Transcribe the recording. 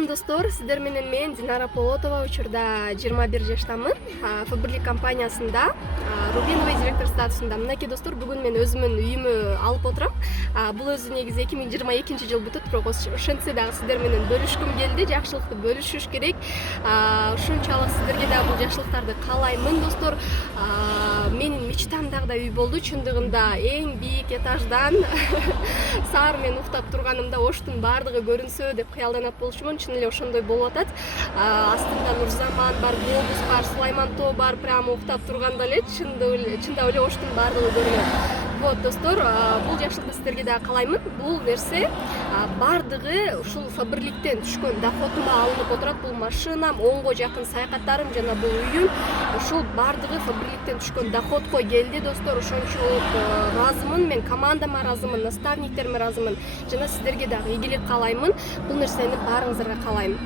Салам достор, сиздер менен мен Динара Полотова, учурда 21 жаштамын. Фабрлик компаниясында Рубиновый директор статусунда. Мынакей достор, бүгүн мен өзүмдүн үйүмө алып отурам. Бул өзү негизи 2022 бүтөт, бирок ошентсе дагы сиздер менен бөлүшкүм келди. Жакшылыкты бөлүшүш керек. Ушунчалык сиздерге дагы бул жакшылыктарды каалаймын достор. Менин мечтамдагыдай үй болду. Чындыгында эң бийик этаждан саар мен уктап турганымда оштун баардыгы көрүнсө деп кыялданат болчумун. Чын эле ошондой болуп атат. Астында Нурзаман бар, Глобус бар, Сулайман тоо бар. Прямо уктап турганда эле чындап эле оштун баардыгы көрүнөт. Вот достор, бул жакшылыкты сиздерге дагы каалаймын. Бул нерсе баардыгы ушул Фабрликтен түшкөн доходумда алынып отурат. Бул машинам, 10го жакын саякаттарым жана бул үйүм ушул баардыгы Фабрликтен түшкөн доходко келди достор. Ошончолук ыраазымын, мен командама ыраазымын, наставниктериме ыраазымын жана сиздерге дагы ийгилик каалаймын. Бул нерсени баарыңыздарга каалайм.